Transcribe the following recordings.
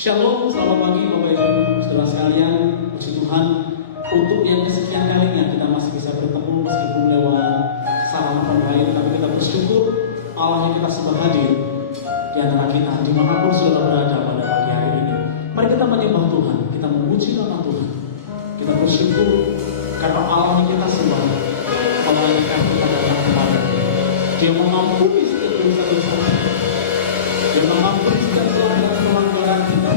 Shalom, selamat pagi Bapak Ibu saudara sekalian. Puji Tuhan untuk yang kesekian kalinya kita masih bisa bertemu meskipun lewat sarana online, tapi kita bersyukur Allah yang kita sudah hadir di antara kita dimanapun saudara berada pada pagi hari ini. Mari kita menyembah Tuhan, kita memuji nama Tuhan, kita bersyukur karena Allah yang kita sembah memalaikan kita datang kepada Dia mengampuni setiap dosa-dosa, Dia mengampuni setiap pelanggaran kita.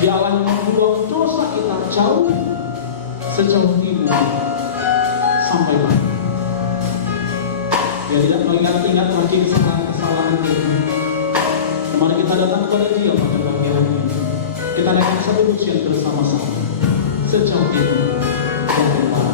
Dia Allah yang membuang dosa kita jauh sejauh timur sampai barat. Dia tidak mengingat-ingat lagi kesalahan-kesalahan kita. Mari kita datang kepada Dia pada pagi hari ini. Kita naikkan satu pujian bersama-sama sejauh timur sampai barat.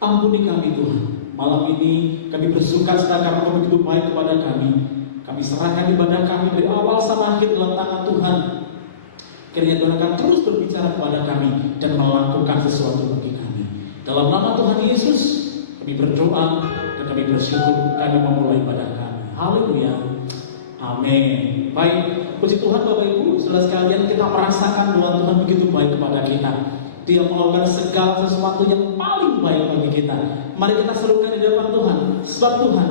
Ampuni kami Tuhan. Malam ini kami bersukacita karena Kau begitu baik kepada kami. Kami serahkan ibadah kami dari awal sampai akhir dalam tangan Tuhan. Kiranya Tuhan akan terus berbicara kepada kami dan melakukan sesuatu bagi kami. Dalam nama Tuhan Yesus kami berdoa dan kami bersyukur kami memulai ibadah kami. Haleluya. Amin. Baik, puji Tuhan Bapak Ibu, saudara sekalian, kita merasakan bahwa Tuhan begitu baik kepada kita. Dia melakukan segala sesuatu yang paling baik bagi kita. Mari kita serukan di depan Tuhan, sebab Tuhan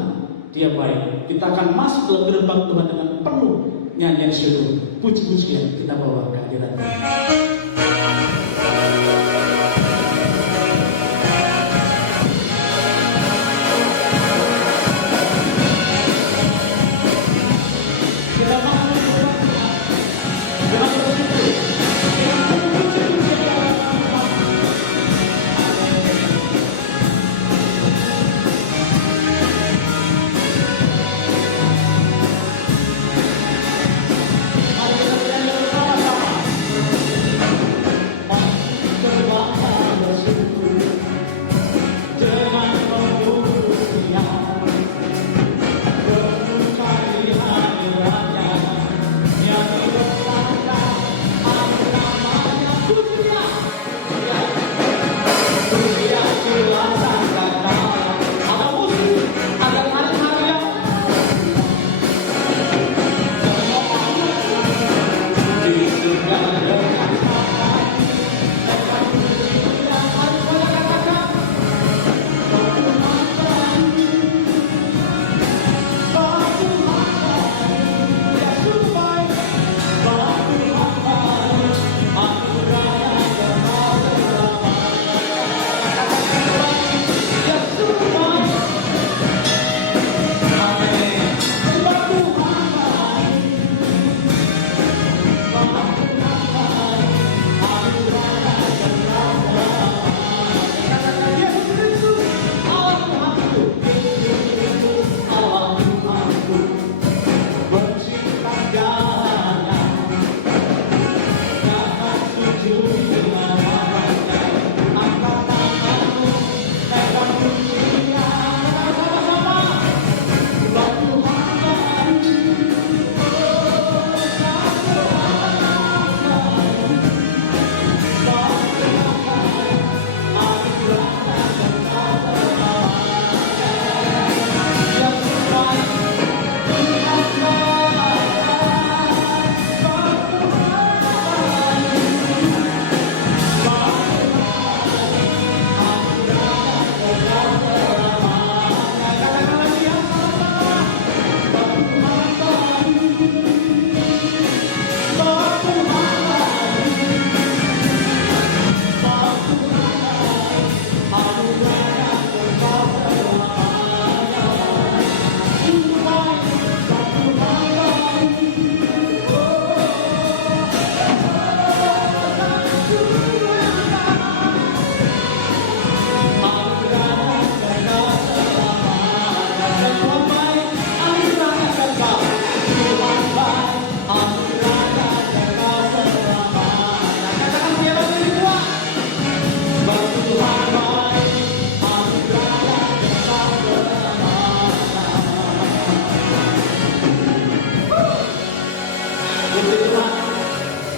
Dia baik. Kita akan masuk dalam gerbang Tuhan dengan penuh nyanyian syukur, puji-pujian kita bawa kehadiran.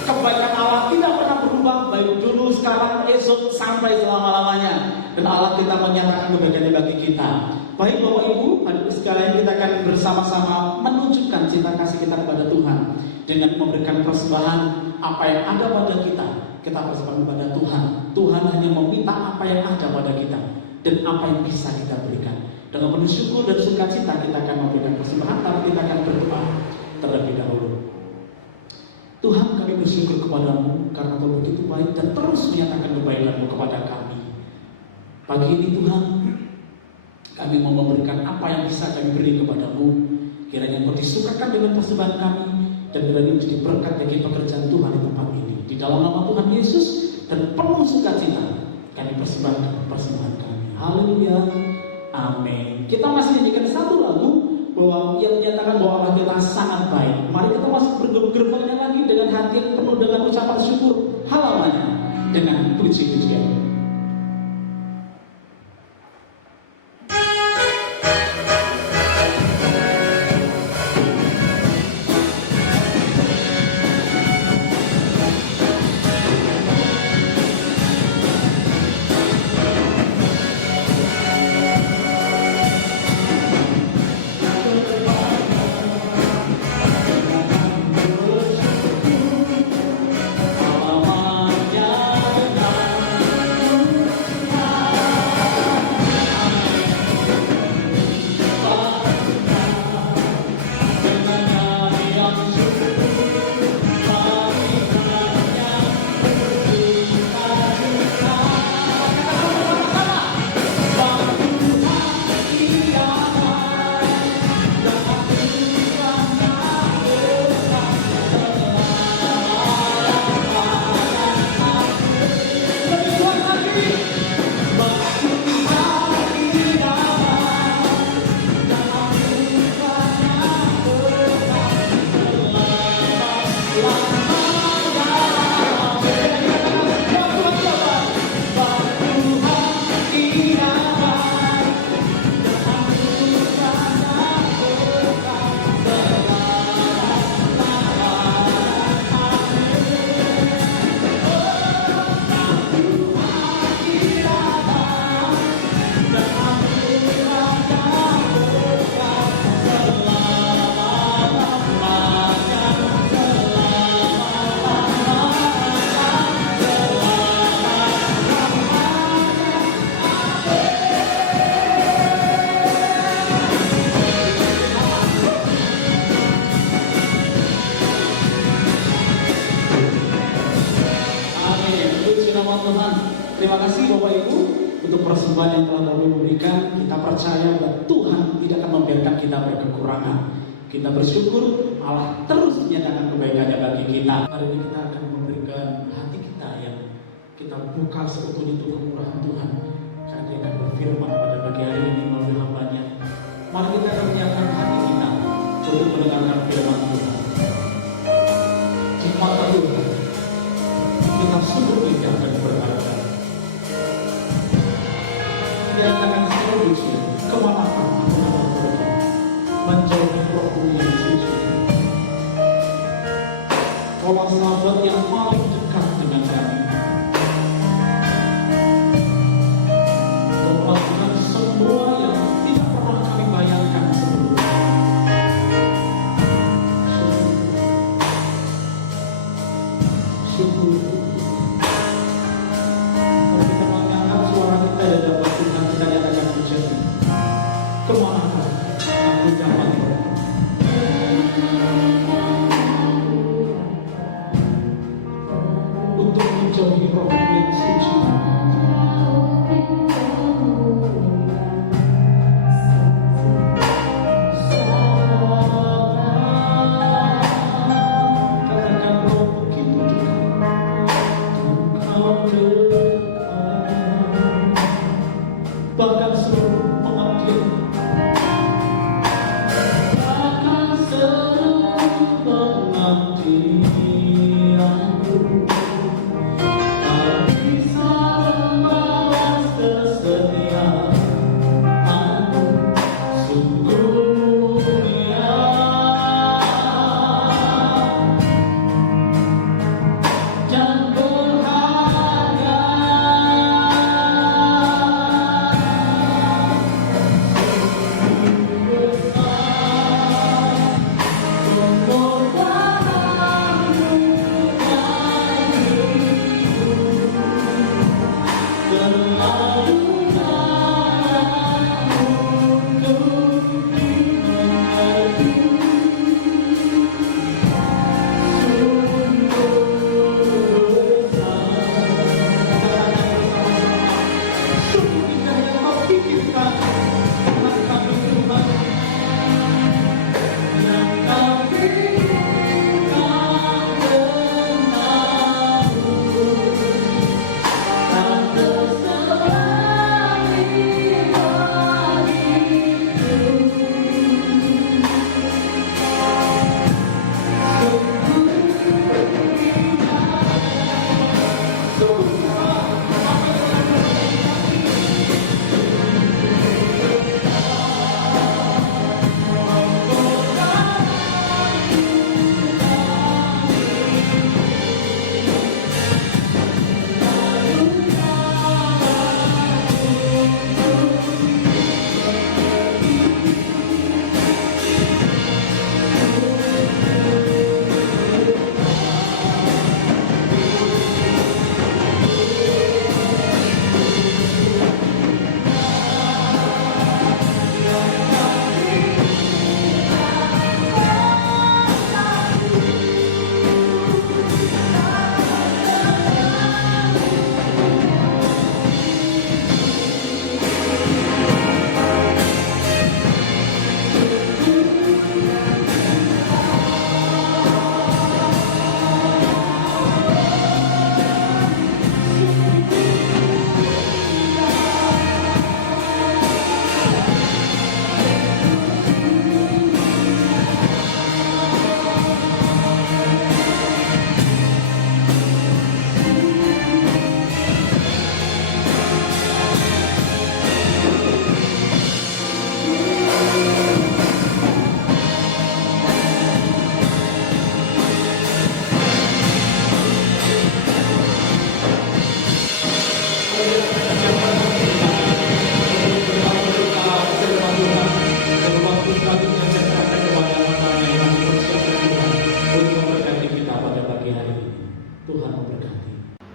Kebaikan Allah tidak pernah berubah, baik dulu, sekarang, esok, sampai selama-lamanya. Dan Allah kita menyatakan kebaikannya bagi kita. Baik Bapak Ibu, hadirin sekalian, kita akan bersama-sama menunjukkan cinta kasih kita kepada Tuhan dengan memberikan persembahan apa yang ada pada kita. Kita persembahkan kepada Tuhan. Tuhan hanya meminta apa yang ada pada kita dan apa yang bisa kita berikan. Dengan penuh syukur dan sukacita kita akan memberikan persembahan, tapi kita akan berdoa terlebih dahulu. Tuhan, kami bersyukur kepadamu karena Kau begitu baik dan terus menyatakan kebaikan-Mu kepada kami. Pagi ini Tuhan, kami mau memberikan apa yang bisa kami beri kepadamu. Kiranya Kau disukakan dengan persembahan kami dan kiranya menjadi berkat bagi pekerjaan Tuhan di tempat ini. Di dalam nama Tuhan Yesus dan penuh sukacita kami persembahkan persembahan kami. Haleluya, amin. Kita masih nyanyikan satu lagu bahwa yang menyatakan bahwa Allah kita sangat baik. Mari kita masuk bergerbangnya lagi dengan hati yang penuh dengan ucapan syukur, halamannya dengan puji-pujian. persembahan yang telah kami berikan, kita percaya bahwa Tuhan tidak akan membiarkan kita berkekurangan. Kita bersyukur Allah terus menyatakan kebaikannya bagi kita. Hari ini kita akan memberikan hati kita yang kita buka seutuhnya untuk kemurahan Tuhan. Karena Dia akan berfirman pada pagi hari ini melalui hamba-Nya. Mari kita akan menyiapkan hati kita untuk mendengarkan firman Tuhan. Mata Tuhan, kita sungguh indah dan berharga. Dia akan selalu kemana pun aku akan pergi, menjauhi Roh-Mu yang suci. Kaulah sahabat yang paling dekat dengan kami. Kau melakukan semua yang tidak pernah kami bayangkan sebelumnya. Syukur. Mari kita mengangkat suara kita dan dapat Tuhan kita nyatakan menjadi kemanakah aku dapat untuk menjauhi Roh yang suci. Katakan Roh begitu dekat, bahkan seluruh pengabdian, tak bisa membalas kesetiaanmu sungguh mulia. Dan berharga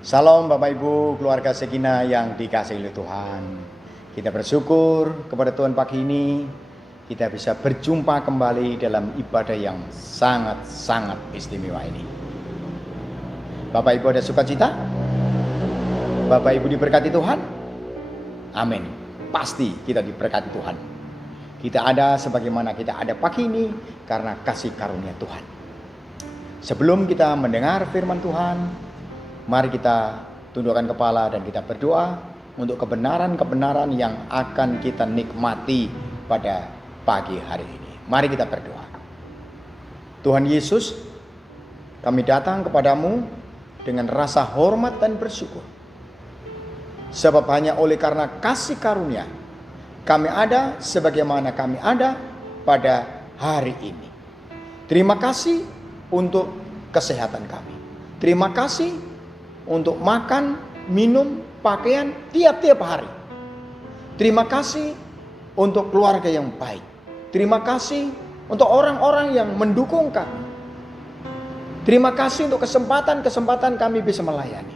Salam Bapak Ibu, keluarga Sekina yang dikasihi oleh Tuhan. Kita bersyukur kepada Tuhan pagi ini kita bisa berjumpa kembali dalam ibadah yang sangat-sangat istimewa ini. Bapak Ibu ada sukacita? Bapak Ibu diberkati Tuhan? Amin. Pasti kita diberkati Tuhan. Kita ada sebagaimana kita ada pagi ini karena kasih karunia Tuhan. Sebelum kita mendengar firman Tuhan, mari kita tundukkan kepala dan kita berdoa untuk kebenaran-kebenaran yang akan kita nikmati pada pagi hari ini. Mari kita berdoa. Tuhan Yesus, kami datang kepadamu dengan rasa hormat dan bersyukur. Sebab hanya oleh karena kasih karunia kami ada sebagaimana kami ada pada hari ini. Terima kasih untuk kesehatan kami. Terima kasih untuk makan, minum, pakaian tiap-tiap hari. Terima kasih untuk keluarga yang baik. Terima kasih untuk orang-orang yang mendukung kami. Terima kasih untuk kesempatan-kesempatan kami bisa melayani.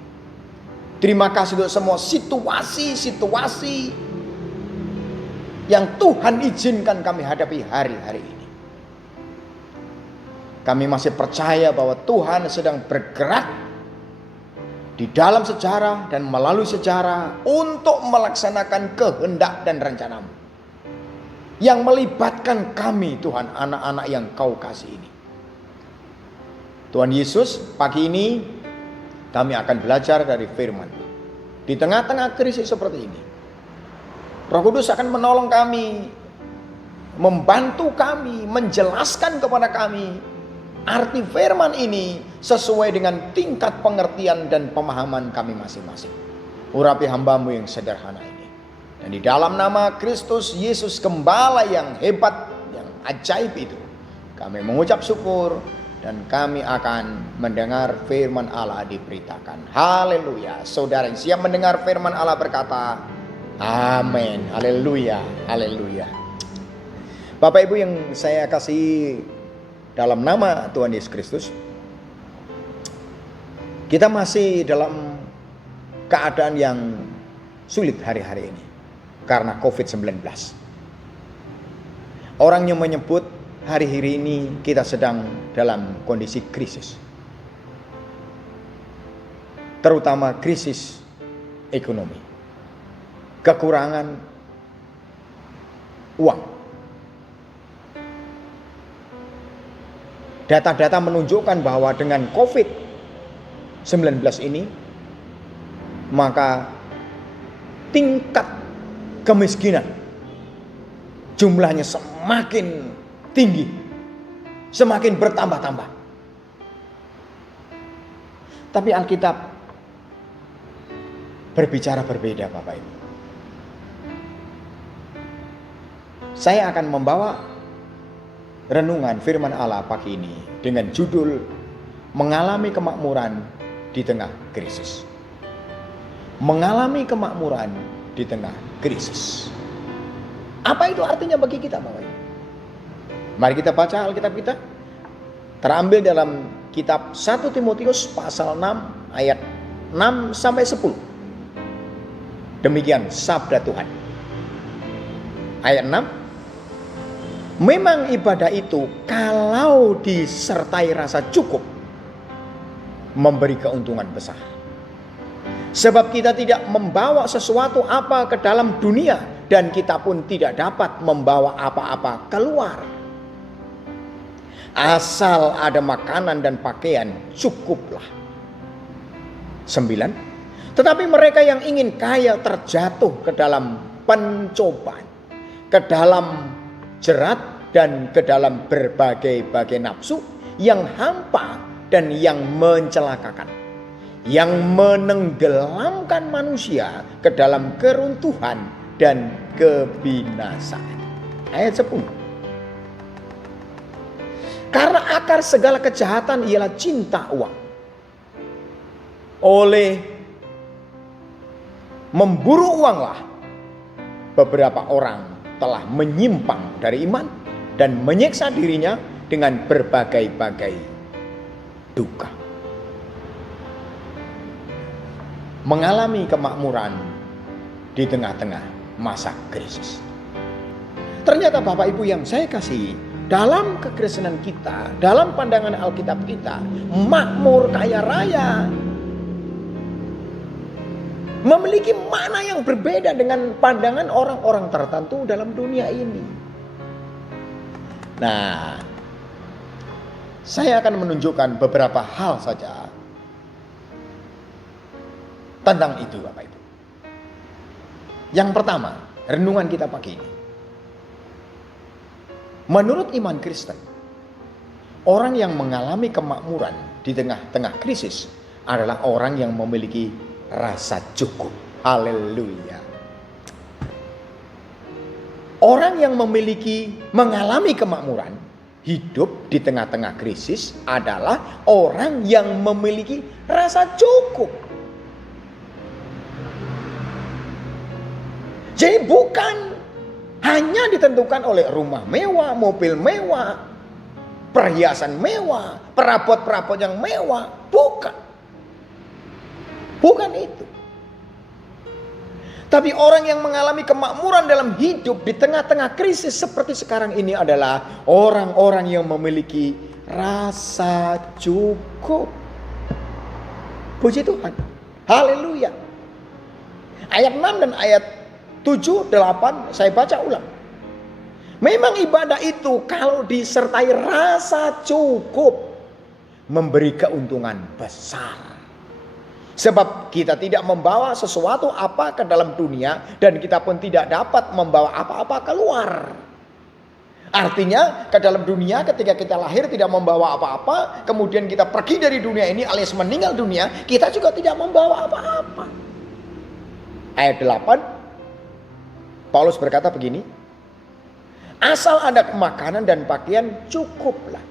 Terima kasih untuk semua situasi-situasi yang Tuhan izinkan kami hadapi hari-hari ini. Kami masih percaya bahwa Tuhan sedang bergerak di dalam sejarah dan melalui sejarah untuk melaksanakan kehendak dan rencana-Mu yang melibatkan kami, Tuhan, anak-anak yang Kau kasih ini. Tuhan Yesus, pagi ini kami akan belajar dari firman. Di tengah-tengah krisis seperti ini, Roh Kudus akan menolong kami, membantu kami, menjelaskan kepada kami arti firman ini sesuai dengan tingkat pengertian dan pemahaman kami masing-masing. Urapi hamba-Mu yang sederhana ini. Dan di dalam nama Kristus Yesus Gembala yang hebat, yang ajaib itu, kami mengucap syukur dan kami akan mendengar firman Allah diberitakan. Haleluya. Saudara yang siap mendengar firman Allah berkata, amin. Haleluya. Haleluya. Bapak Ibu yang saya kasih dalam nama Tuhan Yesus Kristus, kita masih dalam keadaan yang sulit hari-hari ini karena COVID-19. Orang yang menyebut hari-hari ini kita sedang dalam kondisi krisis, terutama krisis ekonomi, kekurangan uang. Data-data menunjukkan bahwa dengan COVID-19 ini, maka tingkat kemiskinan jumlahnya semakin tinggi, semakin bertambah-tambah. Tapi Alkitab berbicara berbeda, Bapak Ibu. Saya akan membawa renungan firman Allah pagi ini dengan judul Mengalami Kemakmuran di Tengah Krisis. Mengalami kemakmuran di tengah krisis. Apa itu artinya bagi kita, Bapak Ibu? Mari kita baca Alkitab kita. Terambil dalam kitab 1 Timotius pasal 6 ayat 6 sampai 10. Demikian sabda Tuhan. Ayat 6. Memang ibadah itu kalau disertai rasa cukup memberi keuntungan besar. Sebab kita tidak membawa sesuatu apa ke dalam dunia dan kita pun tidak dapat membawa apa-apa keluar. Asal ada makanan dan pakaian cukuplah. 9. Tetapi mereka yang ingin kaya terjatuh ke dalam pencobaan, ke dalam jerat dan ke dalam berbagai-bagai nafsu yang hampa dan yang mencelakakan, yang menenggelamkan manusia ke dalam keruntuhan dan kebinasaan. Ayat 10. Karena akar segala kejahatan ialah cinta uang. Oleh memburu uanglah beberapa orang telah menyimpang dari iman dan menyiksa dirinya dengan berbagai-bagai duka. Mengalami kemakmuran di tengah-tengah masa krisis. Ternyata Bapak Ibu yang saya kasih, dalam kekristenan kita, dalam pandangan Alkitab kita, makmur kaya raya memiliki makna yang berbeda dengan pandangan orang-orang tertentu dalam dunia ini. Nah, saya akan menunjukkan beberapa hal saja tentang itu, Bapak Ibu. Yang pertama, renungan kita pagi ini. Menurut iman Kristen, orang yang mengalami kemakmuran di tengah-tengah krisis adalah orang yang memiliki rasa cukup. Haleluya. Orang yang mengalami kemakmuran hidup di tengah-tengah krisis adalah orang yang memiliki rasa cukup. Jadi bukan hanya ditentukan oleh rumah mewah, mobil mewah, perhiasan mewah, perabot-perabot yang mewah. Bukan. Bukan itu. Tapi orang yang mengalami kemakmuran dalam hidup di tengah-tengah krisis seperti sekarang ini adalah orang-orang yang memiliki rasa cukup. Puji Tuhan. Haleluya. Ayat 6 dan ayat 7, 8 saya baca ulang. Memang ibadah itu kalau disertai rasa cukup memberi keuntungan besar. Sebab kita tidak membawa sesuatu apa ke dalam dunia dan kita pun tidak dapat membawa apa-apa keluar. Artinya ke dalam dunia ketika kita lahir tidak membawa apa-apa, kemudian kita pergi dari dunia ini alias meninggal dunia, kita juga tidak membawa apa-apa. Ayat 8 Paulus berkata begini, asal ada makanan dan pakaian cukuplah.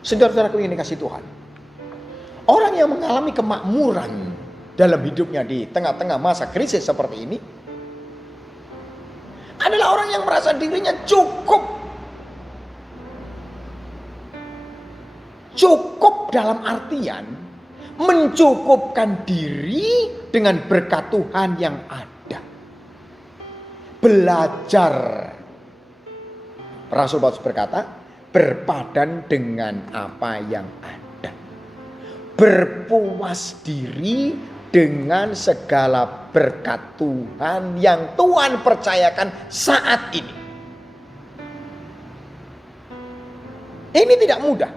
Saudara-saudaraku yang dikasihi Tuhan, orang yang mengalami kemakmuran dalam hidupnya di tengah-tengah masa krisis seperti ini adalah orang yang merasa dirinya cukup. Cukup dalam artian mencukupkan diri dengan berkat Tuhan yang ada. Belajar. Rasul Paulus berkata, berpadan dengan apa yang ada. Berpuas diri dengan segala berkat Tuhan yang Tuhan percayakan saat ini. Ini tidak mudah.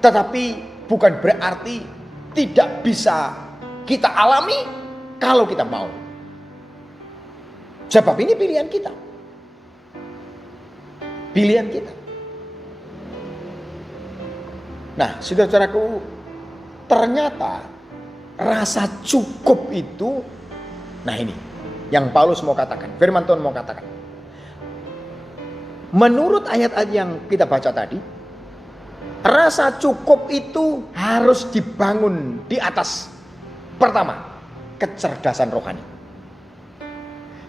Tetapi bukan berarti tidak bisa kita alami kalau kita mau. Sebab ini pilihan kita. Pilihan kita. Nah, saudara-saudaraku, ternyata rasa cukup itu, nah ini yang Paulus mau katakan, firman Tuhan mau katakan. Menurut ayat-ayat yang kita baca tadi, rasa cukup itu harus dibangun di atas, pertama, kecerdasan rohani.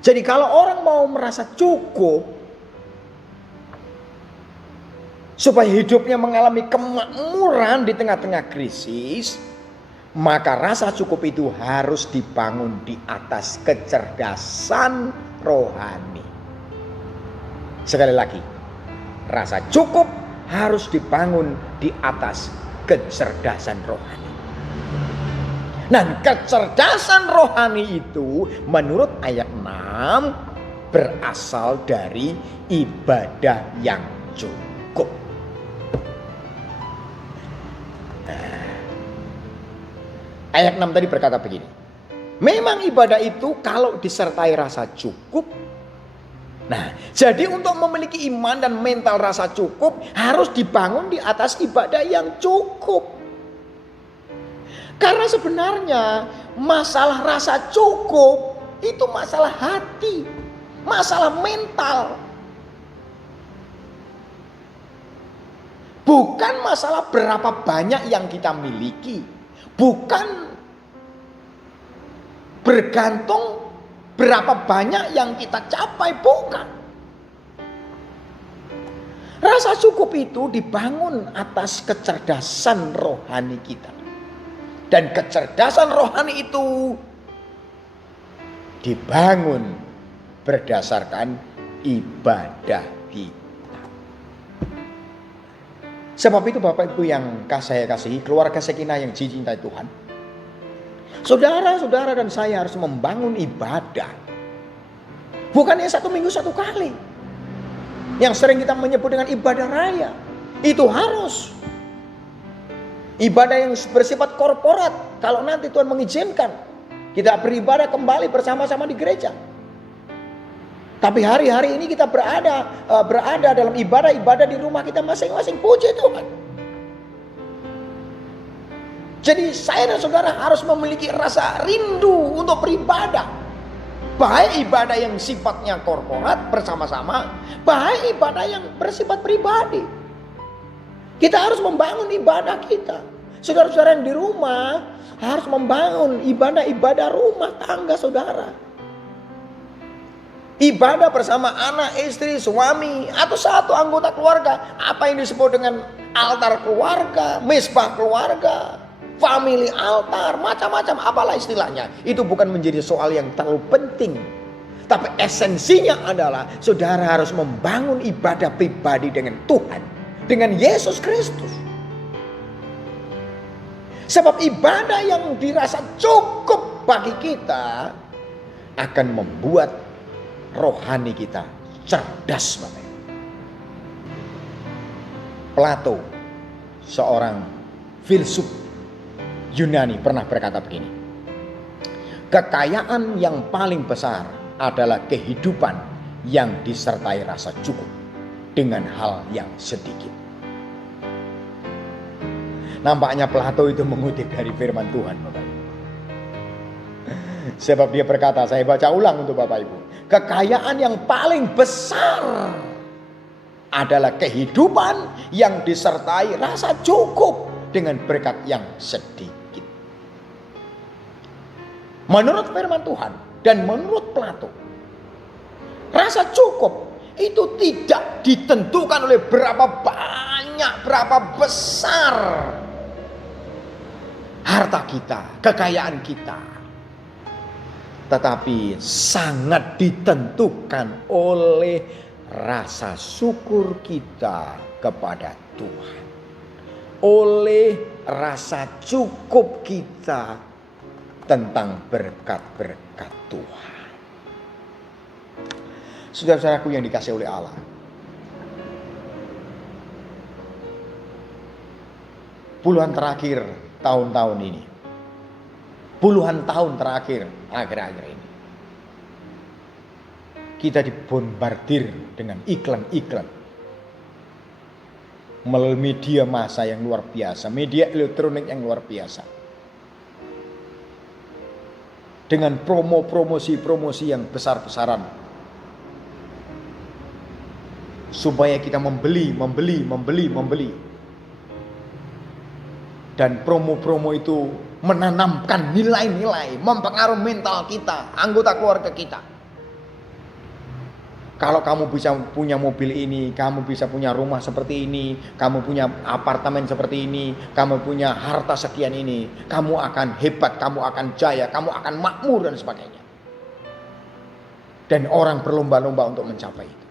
Jadi kalau orang mau merasa cukup, supaya hidupnya mengalami kemakmuran di tengah-tengah krisis, maka rasa cukup itu harus dibangun di atas kecerdasan rohani. Sekali lagi, rasa cukup harus dibangun di atas kecerdasan rohani. Nah, kecerdasan rohani itu menurut ayat 6 berasal dari ibadah yang cukup. Ayat 6 tadi berkata begini. Memang ibadah itu kalau disertai rasa cukup. Nah, jadi untuk memiliki iman dan mental rasa cukup harus dibangun di atas ibadah yang cukup. Karena sebenarnya masalah rasa cukup itu masalah hati, masalah mental. Bukan masalah berapa banyak yang kita miliki. Bukan bergantung berapa banyak yang kita capai, bukan. Rasa cukup itu dibangun atas kecerdasan rohani kita. Dan kecerdasan rohani itu dibangun berdasarkan ibadah kita. Sebab itu Bapak Ibu yang saya kasihi, keluarga Sekinah yang dicintai Tuhan, Saudara-saudara dan saya harus membangun ibadah. Bukannya 1 minggu 1 kali. Yang sering kita menyebut dengan ibadah raya. Itu harus. Ibadah yang bersifat korporat. Kalau nanti Tuhan mengizinkan, kita beribadah kembali bersama-sama di gereja. Tapi hari-hari ini kita berada dalam ibadah-ibadah di rumah kita masing-masing. Puji Tuhan. Jadi saya dan saudara harus memiliki rasa rindu untuk beribadah. Baik ibadah yang sifatnya korporat bersama-sama, baik ibadah yang bersifat pribadi. Kita harus membangun ibadah kita. Saudara-saudara yang di rumah harus membangun ibadah-ibadah rumah tangga saudara. Ibadah bersama anak, istri, suami, atau satu anggota keluarga. Apa yang disebut dengan altar keluarga, misbah keluarga, family altar, macam-macam apalah istilahnya. Itu bukan menjadi soal yang terlalu penting. Tapi esensinya adalah saudara harus membangun ibadah pribadi dengan Tuhan, dengan Yesus Kristus. Sebab ibadah yang dirasa cukup bagi kita akan membuat rohani kita cerdas, Bapak. Plato, seorang filsuf Yunani, pernah berkata begini. Kekayaan yang paling besar adalah kehidupan yang disertai rasa cukup dengan hal yang sedikit. Nampaknya Plato itu mengutip dari firman Tuhan, Bapak Ibu. Sebab dia berkata, saya baca ulang untuk Bapak Ibu. Kekayaan yang paling besar adalah kehidupan yang disertai rasa cukup dengan berkat yang sedikit. Menurut firman Tuhan dan menurut Plato, rasa cukup itu tidak ditentukan oleh berapa banyak, berapa besar harta kita, kekayaan kita. Tetapi sangat ditentukan oleh rasa syukur kita kepada Tuhan. Oleh rasa cukup kita tentang berkat-berkat Tuhan. Saudara-saudaraku yang dikasihi oleh Allah. Puluhan terakhir tahun-tahun ini. Puluhan tahun terakhir, akhir-akhir ini. Kita dibombardir dengan iklan-iklan. Melalui media massa yang luar biasa. Media elektronik yang luar biasa. Dengan promosi-promosi yang besar-besaran. Supaya kita membeli. Dan promo-promo itu menanamkan nilai-nilai, mempengaruhi mental kita, anggota keluarga kita. Kalau kamu bisa punya mobil ini, kamu bisa punya rumah seperti ini, kamu punya apartemen seperti ini, kamu punya harta sekian ini, kamu akan hebat, kamu akan jaya, kamu akan makmur dan sebagainya. Dan orang berlomba-lomba untuk mencapai itu.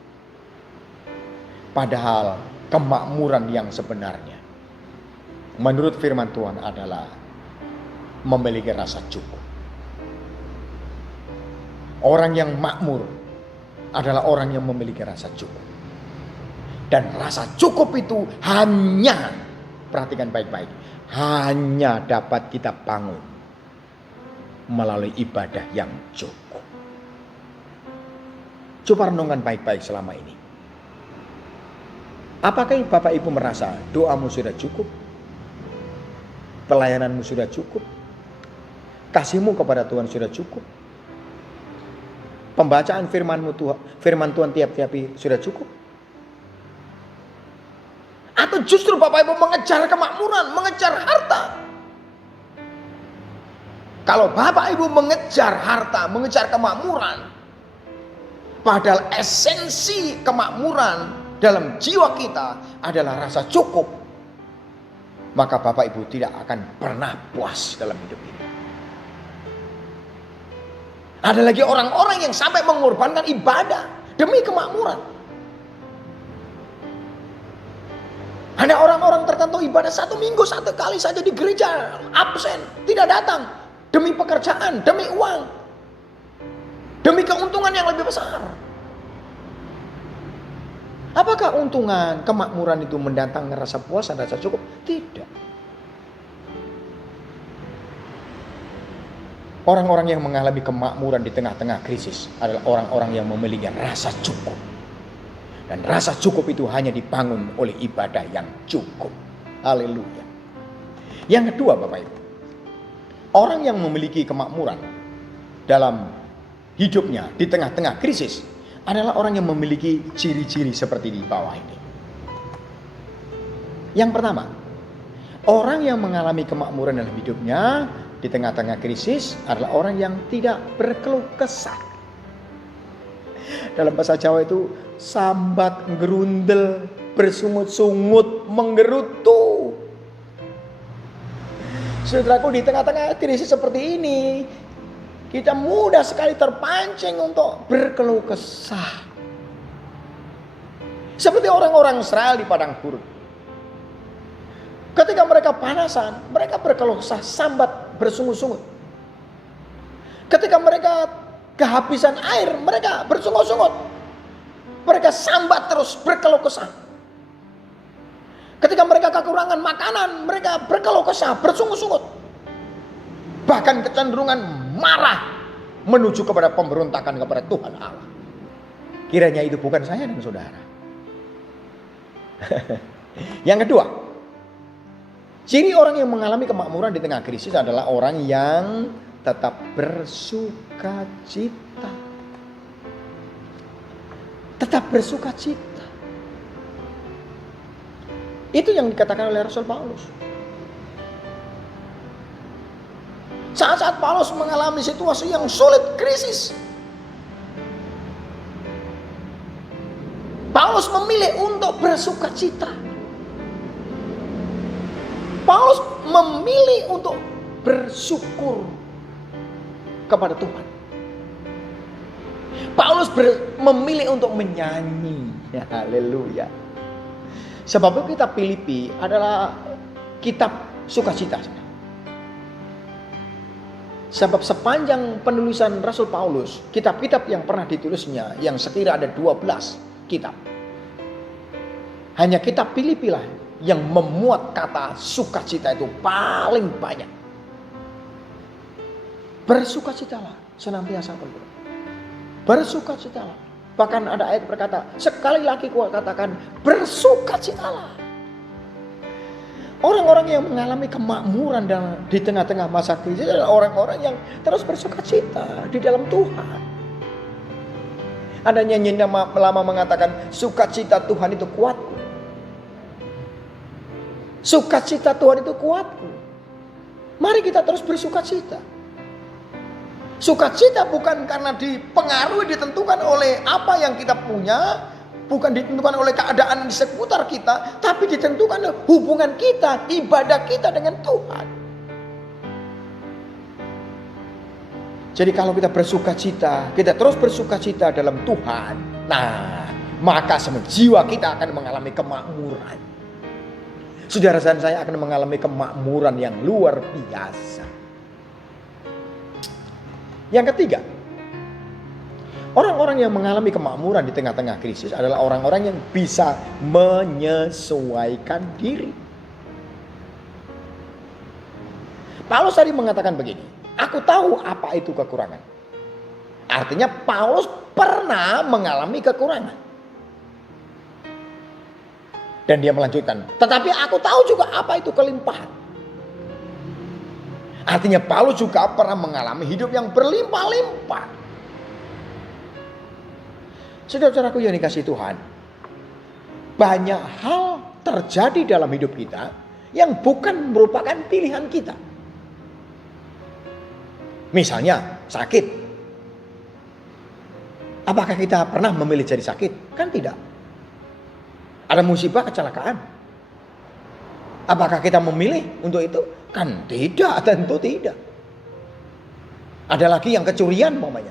Padahal kemakmuran yang sebenarnya menurut firman Tuhan adalah memiliki rasa cukup. Orang yang makmur adalah orang yang memiliki rasa cukup. Dan rasa cukup itu hanya, perhatikan baik-baik, hanya dapat kita bangun melalui ibadah yang cukup. Coba renungkan baik-baik selama ini. Apakah Bapak Ibu merasa doamu sudah cukup? Pelayananmu sudah cukup? Kasihmu kepada Tuhan sudah cukup? Pembacaan firman Tuhan tiap-tiap sudah cukup? Atau justru Bapak Ibu mengejar kemakmuran, mengejar harta? Kalau Bapak Ibu mengejar harta, mengejar kemakmuran, padahal esensi kemakmuran dalam jiwa kita adalah rasa cukup, maka Bapak Ibu tidak akan pernah puas dalam hidup ini. Ada lagi orang-orang yang sampai mengorbankan ibadah demi kemakmuran. Ada orang-orang tertentu ibadah 1 minggu 1 kali saja di gereja, absen, tidak datang. demi pekerjaan, demi uang, demi keuntungan yang lebih besar. Apakah untungan, kemakmuran itu mendatangkan rasa puas dan rasa cukup? Tidak. Orang-orang yang mengalami kemakmuran di tengah-tengah krisis adalah orang-orang yang memiliki rasa cukup. Dan rasa cukup itu hanya dibangun oleh ibadah yang cukup. Haleluya. Yang kedua, Bapak Ibu, orang yang memiliki kemakmuran dalam hidupnya di tengah-tengah krisis adalah orang yang memiliki ciri-ciri seperti di bawah ini. Yang pertama, orang yang mengalami kemakmuran dalam hidupnya di tengah-tengah krisis adalah orang yang tidak berkeluh kesah. Dalam bahasa Jawa itu sambat, gerundel, bersungut-sungut, menggerutu. Saudaraku, di tengah-tengah krisis seperti ini, kita mudah sekali terpancing untuk berkeluh kesah. Seperti orang-orang Israel di padang gurun. Ketika mereka panasan, mereka berkeluh kesah, sambat, bersungut-sungut. Ketika mereka kehabisan air, mereka bersungut-sungut. Mereka sambat terus, berkeluh kesah. Ketika mereka kekurangan makanan, mereka berkeluh kesah, bersungut-sungut. Bahkan kecenderungan marah menuju kepada pemberontakan kepada Tuhan Allah. Kiranya itu bukan saya dan saudara. Yang kedua, ciri orang yang mengalami kemakmuran di tengah krisis adalah orang yang tetap bersukacita. Tetap bersukacita. Itu yang dikatakan oleh Rasul Paulus. Saat-saat Paulus mengalami situasi yang sulit, krisis, Paulus memilih untuk bersukacita. Paulus memilih untuk bersyukur kepada Tuhan. Paulus memilih untuk menyanyi. Ya, haleluya. Sebab itu kitab Filipi adalah kitab sukacita. Sebab sepanjang penulisan Rasul Paulus, kitab-kitab yang pernah ditulisnya, yang sekira ada 12 kitab, hanya kitab Filipi lah yang memuat kata sukacita itu paling banyak. Bersukacitalah senantiasa berdoa. Bersukacitalah. Bahkan ada ayat berkata, sekali lagi ku katakan, bersukacitalah. Orang-orang yang mengalami kemakmuran di tengah-tengah masa krisis adalah orang-orang yang terus bersukacita di dalam Tuhan. Ada nyanyian yang lama mengatakan, sukacita Tuhan itu kuatku. Sukacita Tuhan itu kuatku. Mari kita terus bersukacita. Sukacita bukan karena dipengaruhi, ditentukan oleh apa yang kita punya, bukan ditentukan oleh keadaan di seputar kita, tapi ditentukan oleh hubungan kita, ibadah kita dengan Tuhan. Jadi kalau kita bersukacita, kita terus bersukacita dalam Tuhan, nah maka semua jiwa kita akan mengalami kemakmuran. Saudara dan saya akan mengalami kemakmuran yang luar biasa. Yang ketiga, orang-orang yang mengalami kemakmuran di tengah-tengah krisis adalah orang-orang yang bisa menyesuaikan diri. Paulus tadi mengatakan begini, aku tahu apa itu kekurangan. Artinya Paulus pernah mengalami kekurangan. Dan dia melanjutkan, tetapi aku tahu juga apa itu kelimpahan. Artinya Paulus juga pernah mengalami hidup yang berlimpah-limpah. Saudara-saudaraku yang dikasihi Tuhan, banyak hal terjadi dalam hidup kita yang bukan merupakan pilihan kita. Misalnya sakit. Apakah kita pernah memilih jadi sakit? Kan tidak. Ada musibah, kecelakaan. Apakah kita memilih untuk itu? Kan tidak, tentu tidak. Ada lagi yang kecurian umpamanya.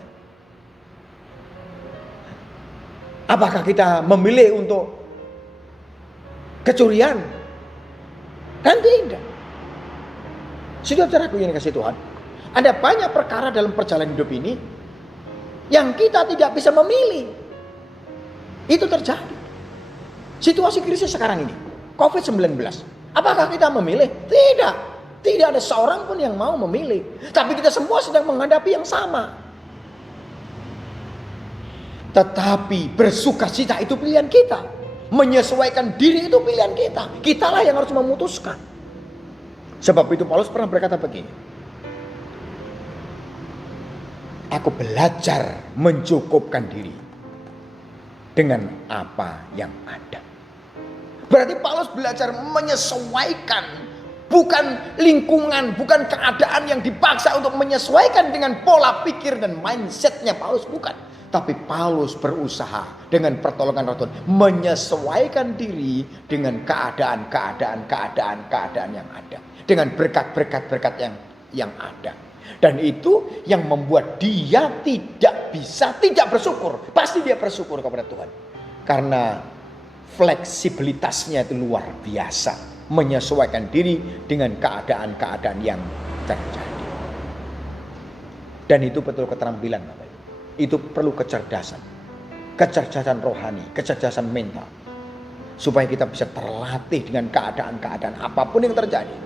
Apakah kita memilih untuk kecurian? Kan tidak. Saudara-saudaraku yang dikasihi Tuhan, Ada banyak perkara dalam perjalanan hidup ini yang kita tidak bisa memilih. Itu terjadi. Situasi krisis sekarang ini, COVID-19. Apakah kita memilih? Tidak. Tidak ada seorang pun yang mau memilih. Tapi kita semua sedang menghadapi yang sama. Tetapi bersukacita itu pilihan kita. Menyesuaikan diri itu pilihan kita. Kitalah yang harus memutuskan. Sebab itu Paulus pernah berkata begini. Aku belajar mencukupkan diri dengan apa yang ada. Berarti Paulus belajar menyesuaikan. Bukan lingkungan, bukan keadaan yang dipaksa untuk menyesuaikan dengan pola pikir dan mindsetnya Paulus, bukan. Tapi Paulus berusaha dengan pertolongan Roh Tuhan menyesuaikan diri dengan keadaan yang ada. Dengan berkat-berkat yang ada. Dan itu yang membuat dia tidak bersyukur. Pasti dia bersyukur kepada Tuhan. Karena fleksibilitasnya itu luar biasa. Menyesuaikan diri dengan keadaan-keadaan yang terjadi. Dan itu betul keterampilan Bapak Ibu. Itu perlu kecerdasan. Kecerdasan rohani, kecerdasan mental. Supaya kita bisa terlatih dengan keadaan-keadaan apapun yang terjadi.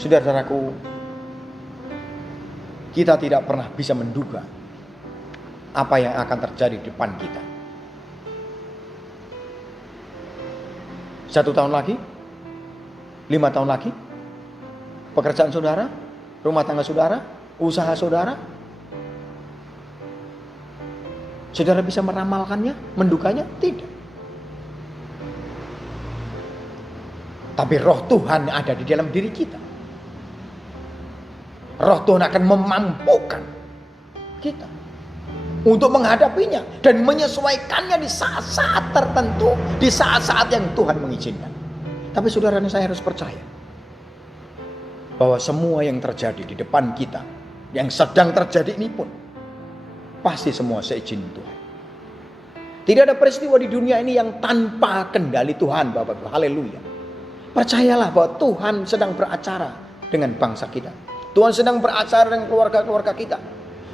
Saudara-saudaraku, kita tidak pernah bisa menduga apa yang akan terjadi di depan kita. 1 tahun lagi, 5 tahun lagi, pekerjaan saudara, rumah tangga saudara, usaha saudara. Saudara bisa meramalkannya, menduganya? Tidak. Tapi Roh Tuhan ada di dalam diri kita. Roh Tuhan akan memampukan kita untuk menghadapinya dan menyesuaikannya di saat-saat tertentu, di saat-saat yang Tuhan mengizinkan. Tapi saudara dan saya harus percaya bahwa semua yang terjadi di depan kita, yang sedang terjadi ini pun pasti semua seizin Tuhan. Tidak ada peristiwa di dunia ini yang tanpa kendali Tuhan, Bapak-Ibu. Haleluya. Percayalah bahwa Tuhan sedang beracara dengan bangsa kita. Tuhan sedang beracara dengan keluarga-keluarga kita.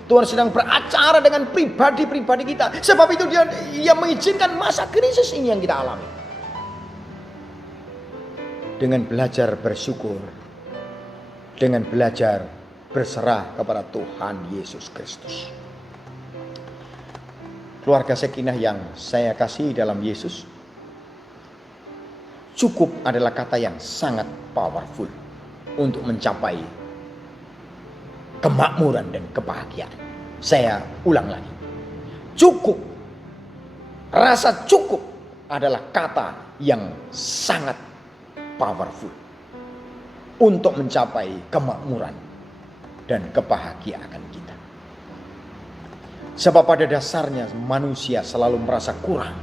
Tuhan sedang beracara dengan pribadi-pribadi kita. Sebab itu dia mengizinkan masa krisis ini yang kita alami. Dengan belajar bersyukur. Dengan belajar berserah kepada Tuhan Yesus Kristus. Keluarga Sekinah yang saya kasih dalam Yesus. Cukup adalah kata yang sangat powerful untuk mencapai kemakmuran dan kebahagiaan. Saya ulang lagi. Cukup. Rasa cukup adalah kata yang sangat powerful untuk mencapai kemakmuran dan kebahagiaan kita. Sebab pada dasarnya manusia selalu merasa kurang.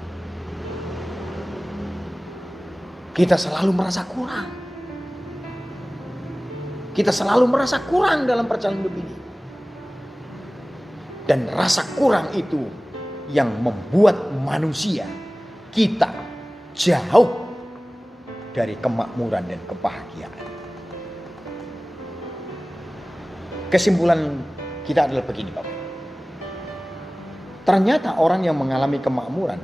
Kita selalu merasa kurang. Kita selalu merasa kurang dalam perjalanan hidup ini. Dan rasa kurang itu yang membuat manusia kita jauh dari kemakmuran dan kebahagiaan. Kesimpulan kita adalah begini Bapak. Ternyata orang yang mengalami kemakmuran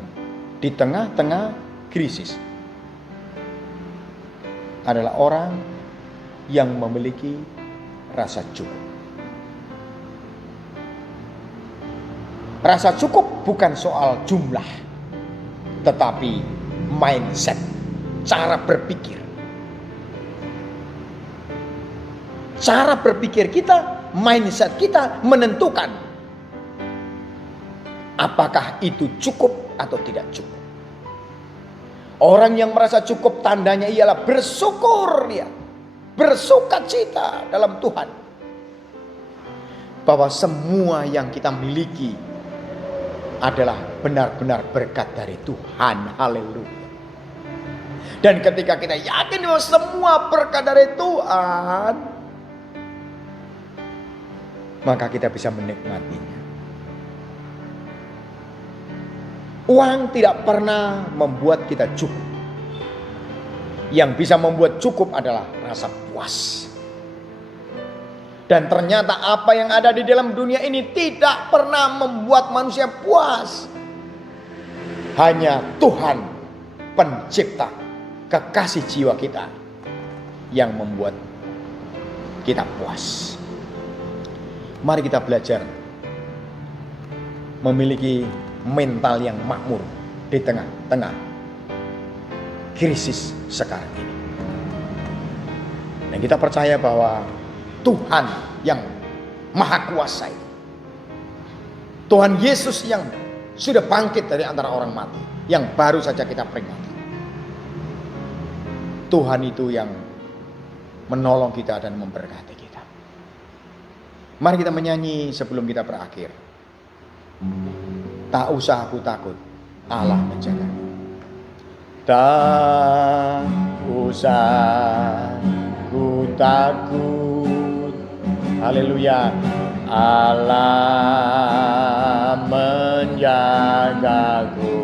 di tengah-tengah krisis adalah orang yang memiliki rasa cukup. Rasa cukup bukan soal jumlah, tetapi mindset, cara berpikir. Cara berpikir kita, mindset kita menentukan apakah itu cukup atau tidak cukup. Orang yang merasa cukup tandanya ialah bersyukur dia. Bersukacita dalam Tuhan. Bahwa semua yang kita miliki adalah benar-benar berkat dari Tuhan. Haleluya. Dan ketika kita yakin bahwa semua berkat dari Tuhan, maka kita bisa menikmatinya. Uang tidak pernah membuat kita cukup. Yang bisa membuat cukup adalah rasa puas. Dan ternyata apa yang ada di dalam dunia ini tidak pernah membuat manusia puas. Hanya Tuhan pencipta kekasih jiwa kita yang membuat kita puas. Mari kita belajar memiliki mental yang makmur di tengah-tengah krisis sekarang ini. Dan kita percaya bahwa Tuhan yang Maha Kuasa, Tuhan Yesus yang sudah bangkit dari antara orang mati, yang baru saja kita peringati, Tuhan itu yang menolong kita dan memberkati kita. Mari kita menyanyi sebelum kita berakhir. Tak usah aku takut, Allah menjaga. Tak usah ku takut, haleluya, Allah menjagaku.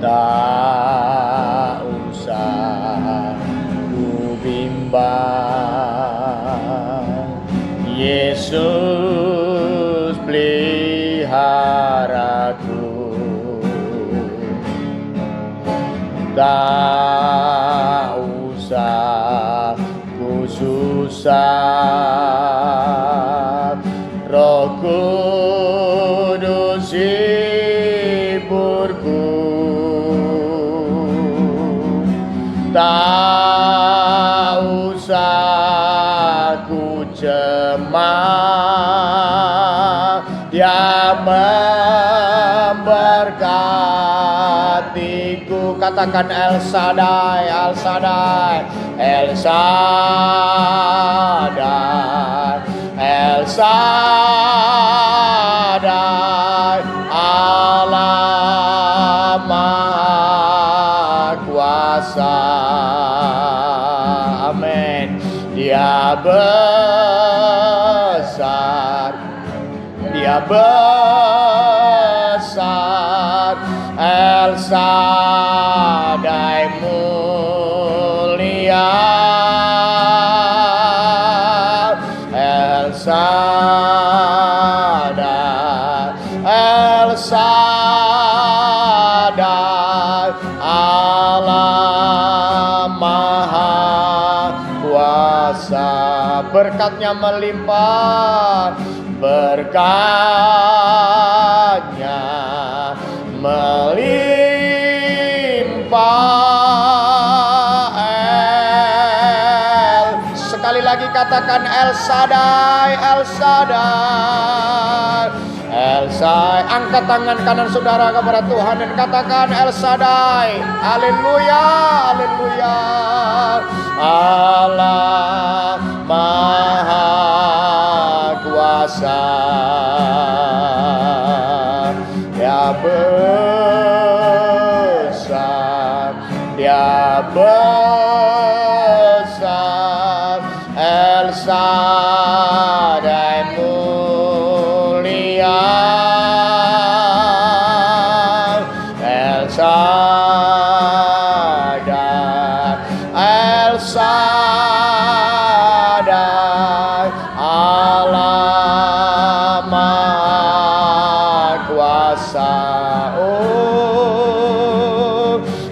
Tak usah ku bimbang, Yesus peliharaku. Tak usah ku susah, Roh Kudus hiburku. Tak usah ku cemas, Dia memberkatiku. Katakan El Shaddai, El Shaddai, El Shaddai, El Shaddai, Allah Maha Kuasa. Amin. Dia besar, Dia besar, El Shaddai mulia, El Shaddai, El Shaddai, Allah Maha Kuasa. Berkatnya melimpah, berkatnya melimpah. Sekali lagi katakan El Shaddai, El Shaddai, El Shaddai. Angkat tangan kanan saudara kepada Tuhan dan katakan El Shaddai. Haleluya, haleluya. Allah Maha Kuasa, Dia besar, Dia besar, El Shaddai mulia, El Shaddai, El Shaddai, Allah Maha Kuasa. Oh,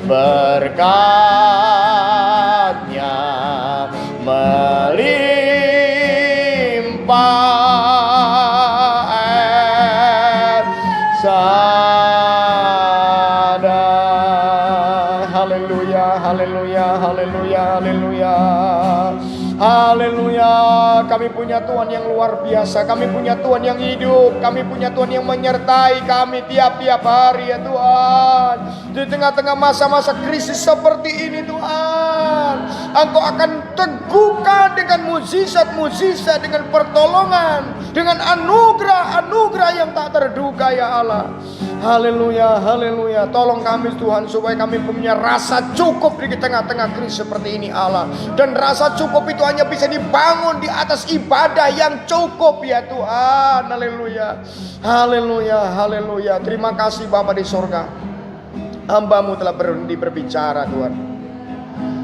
berkatnya melimpah. El Shaddai. Haleluya, haleluya, haleluya, haleluya. Haleluya. Kami punya Tuhan yang luar biasa. Kami punya Tuhan yang hidup. Kami punya Tuhan yang menyertai kami tiap-tiap hari ya Tuhan. Di tengah-tengah masa-masa krisis seperti ini Tuhan, Engkau akan teguhkan dengan mukjizat-mukjizat, dengan pertolongan, dengan anugerah-anugerah yang tak terduga ya Allah. Haleluya, haleluya. Tolong kami Tuhan supaya kami punya rasa cukup di tengah-tengah krisis seperti ini Allah. Dan rasa cukup itu hanya bisa dibangun di atas ibadah yang cukup ya Tuhan. Haleluya, haleluya, haleluya. Terima kasih Bapa di sorga. Hamba-Mu telah berhenti berbicara Tuhan,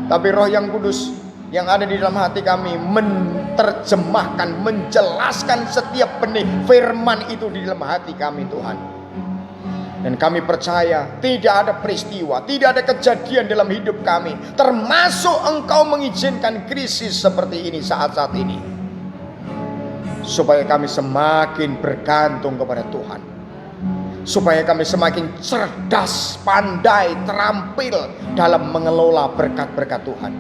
tapi Roh yang Kudus yang ada di dalam hati kami menerjemahkan, menjelaskan setiap benih firman itu di dalam hati kami Tuhan. Dan kami percaya tidak ada peristiwa, tidak ada kejadian dalam hidup kami, termasuk Engkau mengizinkan krisis seperti ini saat-saat ini, supaya kami semakin bergantung kepada Tuhan, supaya kami semakin cerdas, pandai, terampil dalam mengelola berkat-berkat Tuhan,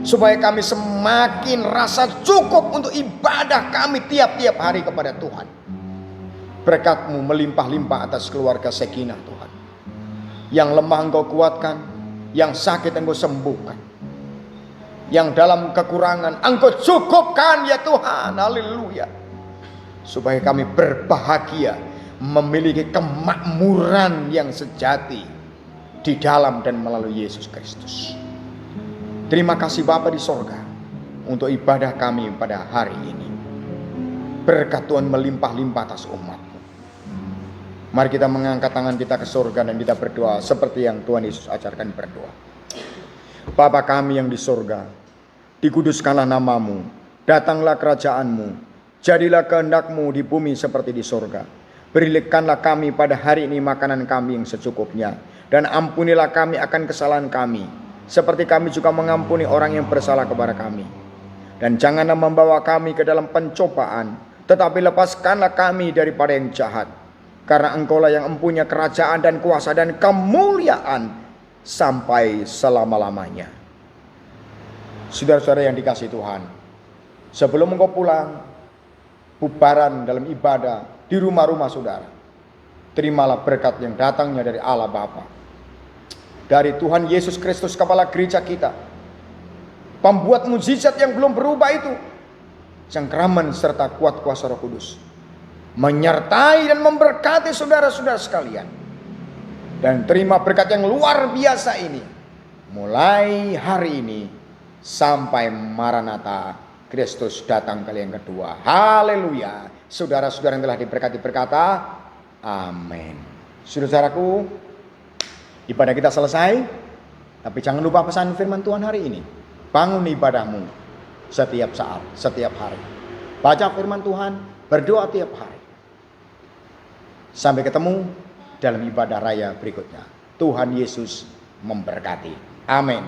supaya kami semakin rasa cukup untuk ibadah kami tiap-tiap hari kepada Tuhan. Berkat-Mu melimpah-limpah atas keluarga Shekinah Tuhan. Yang lemah Engkau kuatkan, yang sakit Engkau sembuhkan, yang dalam kekurangan Engkau cukupkan ya Tuhan. Haleluya. Supaya kami berbahagia, memiliki kemakmuran yang sejati di dalam dan melalui Yesus Kristus. Terima kasih Bapa di sorga untuk ibadah kami pada hari ini. Berkat Tuhan melimpah-limpah atas umat. Mari kita mengangkat tangan kita ke surga dan kita berdoa seperti yang Tuhan Yesus ajarkan berdoa. Bapa kami yang di surga, dikuduskanlah nama-Mu, datanglah kerajaan-Mu, jadilah kehendak-Mu di bumi seperti di surga. Berikanlah kami pada hari ini makanan kami yang secukupnya, dan ampunilah kami akan kesalahan kami, seperti kami juga mengampuni orang yang bersalah kepada kami. Dan janganlah membawa kami ke dalam pencobaan, tetapi lepaskanlah kami daripada yang jahat. Karena Engkaulah yang mempunyai kerajaan dan kuasa dan kemuliaan sampai selama-lamanya. Saudara-saudara yang dikasihi Tuhan, sebelum Engkau pulang, bubaran dalam ibadah di rumah-rumah saudara, terimalah berkat yang datangnya dari Allah Bapa, dari Tuhan Yesus Kristus kepala gereja kita, pembuat mujizat yang belum berubah itu, cengkraman serta kuat kuasa Roh Kudus, menyertai dan memberkati saudara-saudara sekalian. Dan terima berkat yang luar biasa ini mulai hari ini sampai Maranatha, Kristus datang kali yang kedua. Haleluya. Saudara-saudara yang telah diberkati berkata amin. Saudaraku, ibadah kita selesai, tapi jangan lupa pesan firman Tuhan hari ini. Bangun ibadahmu setiap saat, setiap hari. Baca firman Tuhan, berdoa tiap hari. Sampai ketemu dalam ibadah raya berikutnya. Tuhan Yesus memberkati. Amin.